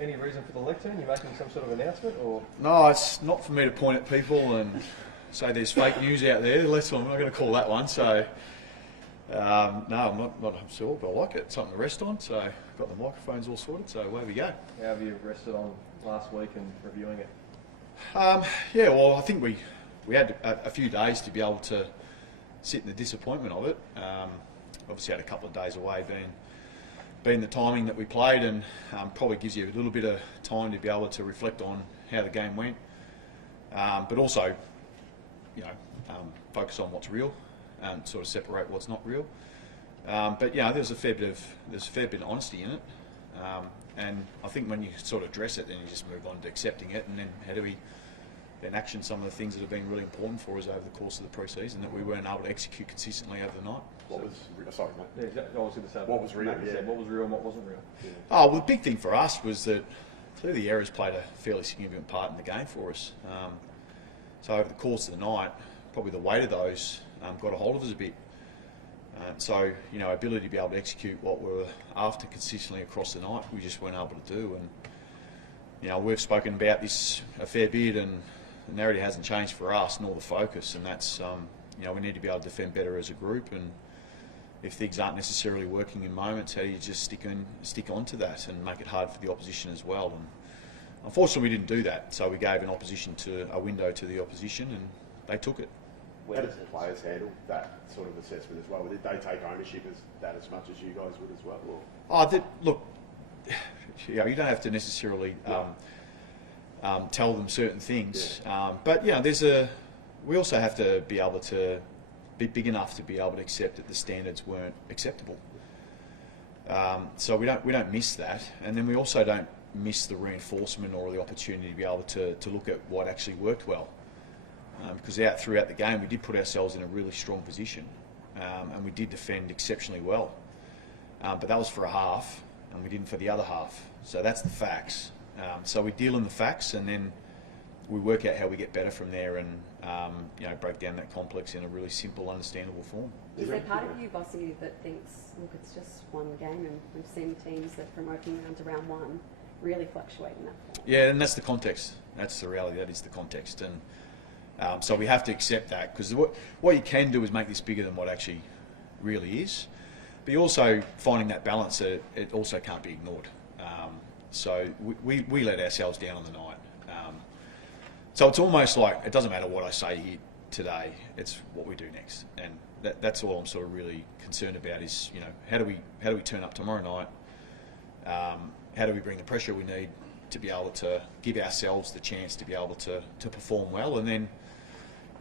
Any reason for the lectern? You making some sort of announcement, or? No, it's not for me to point at people and say there's fake news out there. I'm not going to call that one. So, no, I'm not sure, but I like it. Something to rest on. So, got the microphones all sorted. So, away we go. How have you rested on last week and reviewing it? Yeah, well, I think we had a few days to be able to sit in the disappointment of it. Obviously, had a couple of days away being the timing that we played, and probably gives you a little bit of time to be able to reflect on how the game went, but also, focus on what's real and sort of separate what's not real. But there's a fair bit of honesty in it, and I think when you sort of address it, then you just move on to accepting it, and then how do we then action some of the things that have been really important for us over the course of the pre-season that we weren't able to execute consistently over the night. What was sorry, mate? Yeah, exactly. I was going to say what was real. Yeah. What was real and what wasn't real. Yeah. Oh, well, the big thing for us was that clearly the errors played a fairly significant part in the game for us. So over the course of the night, probably the weight of those got a hold of us a bit. So ability to be able to execute what we were after consistently across the night, we just weren't able to do. And we've spoken about this a fair bit, and the narrative hasn't changed for us, nor the focus. And that's we need to be able to defend better as a group. And if things aren't necessarily working in moments, how do you just stick onto that and make it hard for the opposition as well? And unfortunately, we didn't do that. So we gave a window to the opposition, and they took it. How did the players handle that sort of assessment as well? Did they take ownership as much as you guys would as well? Or? Look, you don't have to necessarily tell them certain things, but we also have to be able to be big enough to be able to accept that the standards weren't acceptable. So we don't miss that, and then we also don't miss the reinforcement or the opportunity to be able to look at what actually worked well. Because throughout the game we did put ourselves in a really strong position, and we did defend exceptionally well. But that was for a half, and we didn't for the other half. So that's the facts. So we deal in the facts, and then we work out how we get better from there, and break down that complex in a really simple, understandable form. Is there part of you, Bossy, that thinks, look, it's just one game, and we've seen teams that from opening round to round one really fluctuate in that form? Yeah, and that's the context. That's the reality. That is the context, and so we have to accept that, because what you can do is make this bigger than what actually really is. But you're also finding that balance that it also can't be ignored. So we let ourselves down on the night. So it's almost like it doesn't matter what I say here today, it's what we do next. And that's all I'm sort of really concerned about is, how do we turn up tomorrow night? How do we bring the pressure we need to be able to give ourselves the chance to be able to perform well? And then,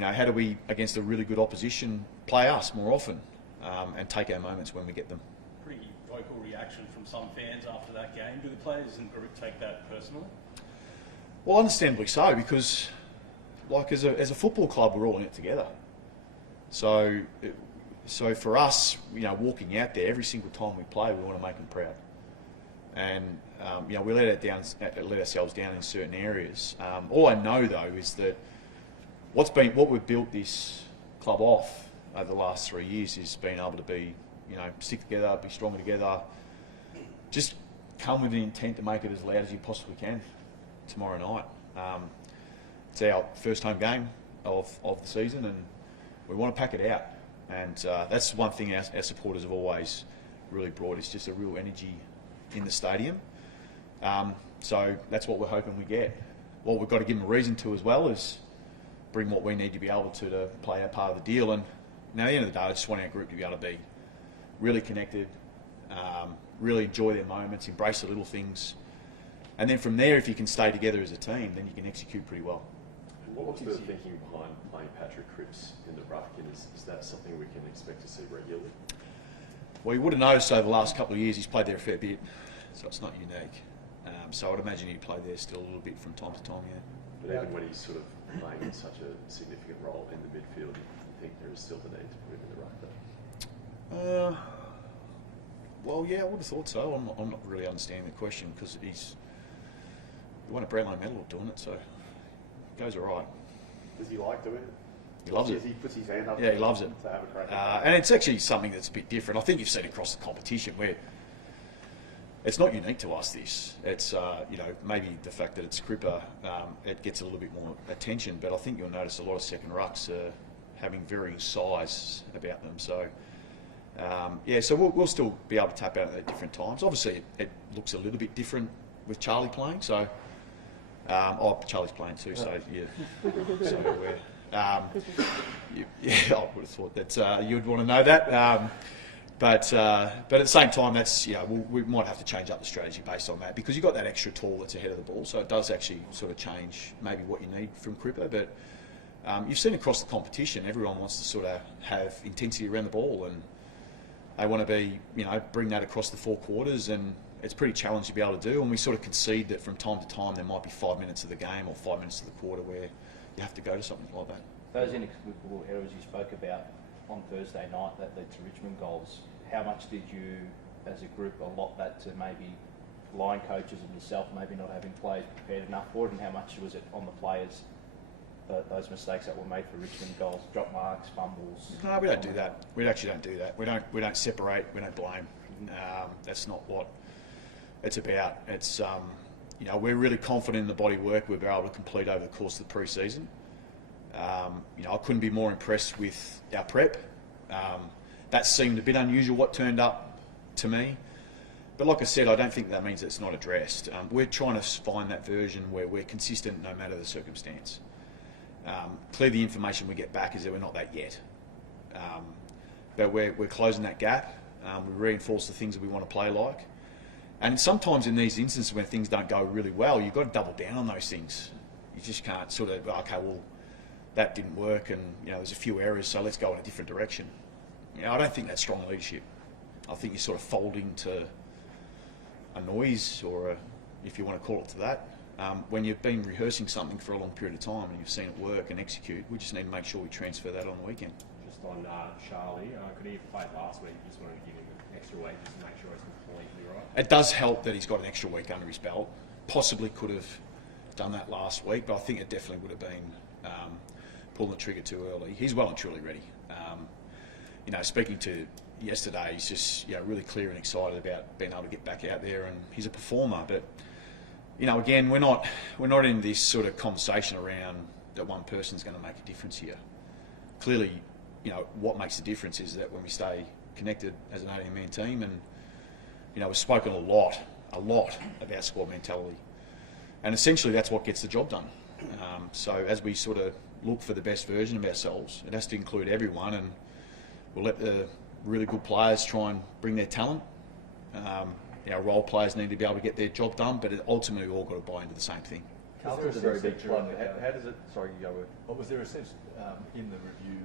how do we, against a really good opposition, play us more often and take our moments when we get them? Pretty vocal reaction from some fans after that game. Do the players and group take that personally? Well, understandably so, because as a football club, we're all in it together. So for us, walking out there every single time we play, we want to make them proud. And we let ourselves down in certain areas. All I know though is that what we've built this club off over the last 3 years is being able to be, stick together, be stronger together, just come with an intent to make it as loud as you possibly can tomorrow night. It's our first home game of the season, and we want to pack it out. And that's one thing our supporters have always really brought, is just a real energy in the stadium. So that's what we're hoping we get. What we've got to give them a reason to as well is bring what we need to be able to play our part of the deal. And now at the end of the day, I just want our group to be able to be really connected, really enjoy their moments, embrace the little things. And then from there, if you can stay together as a team, then you can execute pretty well. What's the thinking behind playing Patrick Cripps in the ruck, and is that something we can expect to see regularly? Well, you would have noticed over the last couple of years he's played there a fair bit, so it's not unique. So I'd imagine he'd play there still a little bit from time to time, yeah. But even when he's sort of playing such a significant role in the midfield, you think there is still the need to put him in the ruck though? Well, yeah, I would have thought so. I'm not really understanding the question, because he won a Brownlow medal of doing it, so it goes all right. Does he like doing it? He loves it. He puts his hand up. Yeah, he loves it. To have a crack at and it's actually something that's a bit different. I think you've seen across the competition where it's not unique to us. This, it's maybe the fact that it's Cripper, it gets a little bit more attention. But I think you'll notice a lot of second rucks are having varying size about them. So so we'll still be able to tap out at different times. Obviously, it looks a little bit different with Charlie playing. So Charlie's playing too. So so we're. I would have thought that you'd want to know that. But at the same time, that's we might have to change up the strategy based on that, because you've got that extra tall that's ahead of the ball, so it does actually sort of change maybe what you need from Cripper. But you've seen across the competition, everyone wants to sort of have intensity around the ball, and they want to be bring that across the 4 quarters, and it's pretty challenging to be able to do. And we sort of concede that from time to time there might be 5 minutes of the game or 5 minutes of the quarter where you have to go to something like that. Those inexplicable errors you spoke about on Thursday night that led to Richmond goals, how much did you as a group allot that to maybe line coaches and yourself maybe not having played prepared enough for it, and how much was it on the players, those mistakes that were made for Richmond goals, drop marks, fumbles? No, we don't do that. We actually don't do that. We don't separate, we don't blame. That's not what it's about. It's we're really confident in the body work we've been able to complete over the course of the pre-season. I couldn't be more impressed with our prep. That seemed a bit unusual what turned up to me. But like I said, I don't think that means it's not addressed. We're trying to find that version where we're consistent no matter the circumstance. Clearly the information we get back is that we're not that yet. But we're closing that gap. We reinforce the things that we want to play like. And sometimes in these instances when things don't go really well, you've got to double down on those things. You just can't sort of, okay, well, that didn't work, and there's a few errors, so let's go in a different direction. I don't think that's strong leadership. I think you're sort of folding to a noise, or if you want to call it to that. When you've been rehearsing something for a long period of time and you've seen it work and execute, we just need to make sure we transfer that on the weekend. Just on Charlie, could he have played last week? Just wanted to give him an extra week just to make sure he's completely right. It does help that he's got an extra week under his belt. Possibly could have done that last week, but I think it definitely would have been pulling the trigger too early. He's well and truly ready. Speaking to yesterday, he's just really clear and excited about being able to get back out there, and he's a performer. But again, we're not in this sort of conversation around that one person's going to make a difference here. Clearly, what makes the difference is that when we stay connected as an 18-man team, and we've spoken a lot about squad mentality, and essentially that's what gets the job done. So as we sort of look for the best version of ourselves, it has to include everyone, and we'll let the really good players try and bring their talent. Our role players need to be able to get their job done, but ultimately we've all got to buy into the same thing. Carlton's a very big club. How does it? Sorry, you go with. Or was there a sense in the review,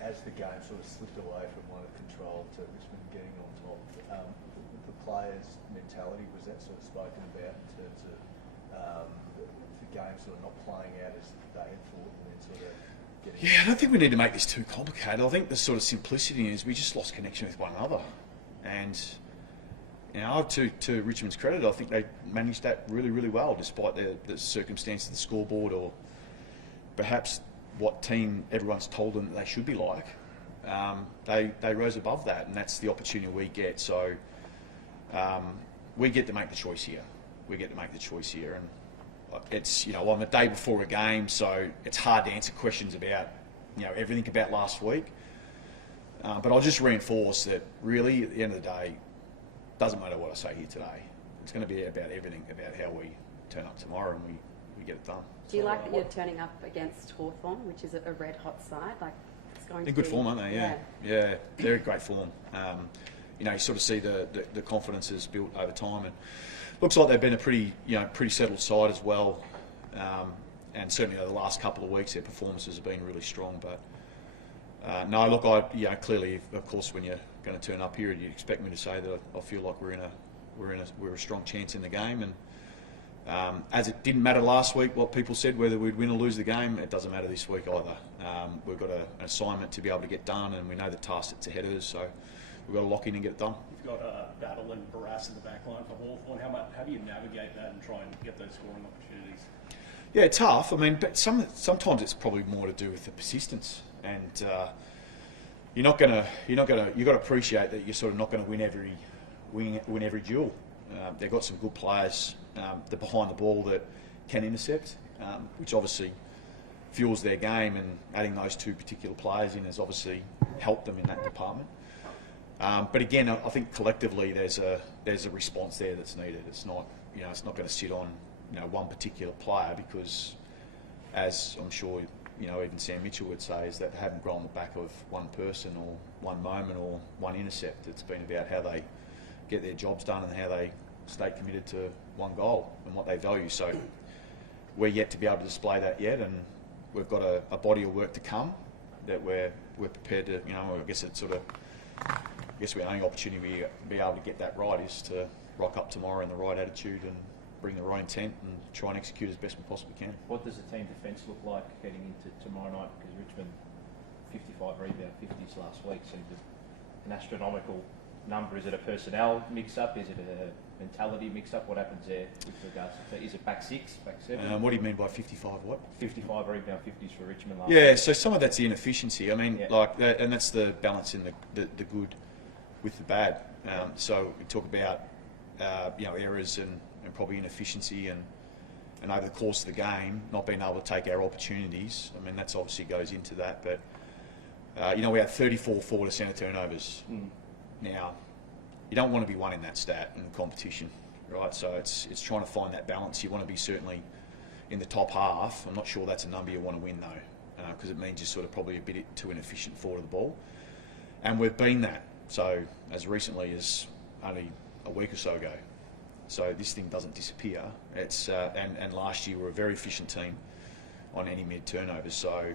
as the game sort of slipped away from one of control to Richmond getting on top, the players' mentality, was that sort of spoken about in terms of the game sort of not playing out as they had thought, and then sort of getting... Yeah, I don't think we need to make this too complicated. I think the sort of simplicity is we just lost connection with one another. And to Richmond's credit, I think they managed that really, really well, despite the circumstance of the scoreboard, or perhaps what team everyone's told them that they should be like. They rose above that, and that's the opportunity we get. So we get to make the choice here. And it's on the day before a game, so it's hard to answer questions about everything about last week. But I'll just reinforce that really at the end of the day, doesn't matter what I say here today. It's going to be about everything, about how we turn up tomorrow and we get it done. Do you like that you're turning up against Hawthorn, which is a red hot side? Like, it's going in to good form, aren't they? Yeah, they're in great form. You sort of see the confidence is built over time, and looks like they've been a pretty settled side as well. And certainly the last couple of weeks, their performances have been really strong. But no, look, clearly, of course, when you're going to turn up here, you'd expect me to say that I feel like we're a strong chance in the game. And as it didn't matter last week what people said, whether we'd win or lose the game, it doesn't matter this week either. We've got an assignment to be able to get done, and we know the task that's ahead of us, so we've got to lock in and get it done. You've got Battle and Barras in the back line for Hawthorn. How do you navigate that and try and get those scoring opportunities? Yeah, tough. I mean, but sometimes it's probably more to do with the persistence, and you've got to appreciate that you're sort of not going to win every duel. they've got some good players that behind the ball that can intercept, which obviously fuels their game, and adding those two particular players in has obviously helped them in that department. But again, I think collectively there's a response there that's needed. It's not going to sit on one particular player, because, as I'm sure even Sam Mitchell would say, is that they haven't grown the back of one person or one moment or one intercept. It's been about how they get their jobs done and how they stay committed to one goal and what they value. So we're yet to be able to display that yet, and we've got a body of work to come that we're prepared to. I guess it's our only opportunity to be able to get that right is to rock up tomorrow in the right attitude and bring the right intent and try and execute as best we possibly can. What does the team defence look like heading into tomorrow night? Because Richmond 55 rebound 50s last week seemed an astronomical number. Is it a personnel mix-up? Is it a mentality mix-up? What happens there with regards to, is it back six, back seven? What do you mean by 55 what? 55 rebound 50s for Richmond last week. Yeah, so some of that's the inefficiency. I mean, Yeah. and that's the balance in the good with the bad. So we talk about errors and probably inefficiency and over the course of the game not being able to take our opportunities. I mean, that's obviously goes into that. But we had 34 forward to centre turnovers. Now, you don't want to be one in that stat in the competition, right? So it's trying to find that balance. You want to be certainly in the top half. I'm not sure that's a number you want to win though, because it means you're sort of probably a bit too inefficient forward of the ball. And we've been that. So as recently as only a week or so ago. So this thing doesn't disappear. It's and last year we were a very efficient team on any mid turnovers. So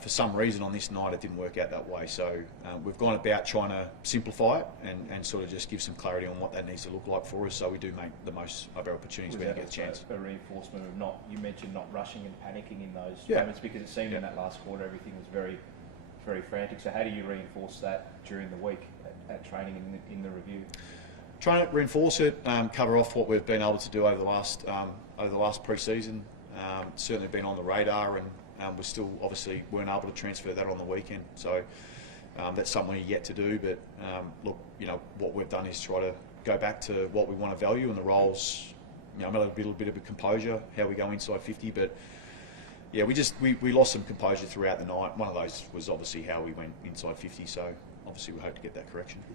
for some reason on this night it didn't work out that way. So we've gone about trying to simplify it and sort of just give some clarity on what that needs to look like for us, so we do make the most of our opportunities when we get a chance. A reinforcement of you mentioned not rushing and panicking in those Yeah. moments, because it seemed in that last quarter everything was very, very frantic. So how do you reinforce that during the week at training in the review? Trying to reinforce it, cover off what we've been able to do over the last pre-season. Certainly been on the radar, and we still obviously weren't able to transfer that on the weekend. So that's something we're yet to do. But look, what we've done is try to go back to what we want to value and the roles. A little bit of a composure, how we go inside 50. But yeah, we lost some composure throughout the night. One of those was obviously how we went inside 50. So obviously we hope to get that correction.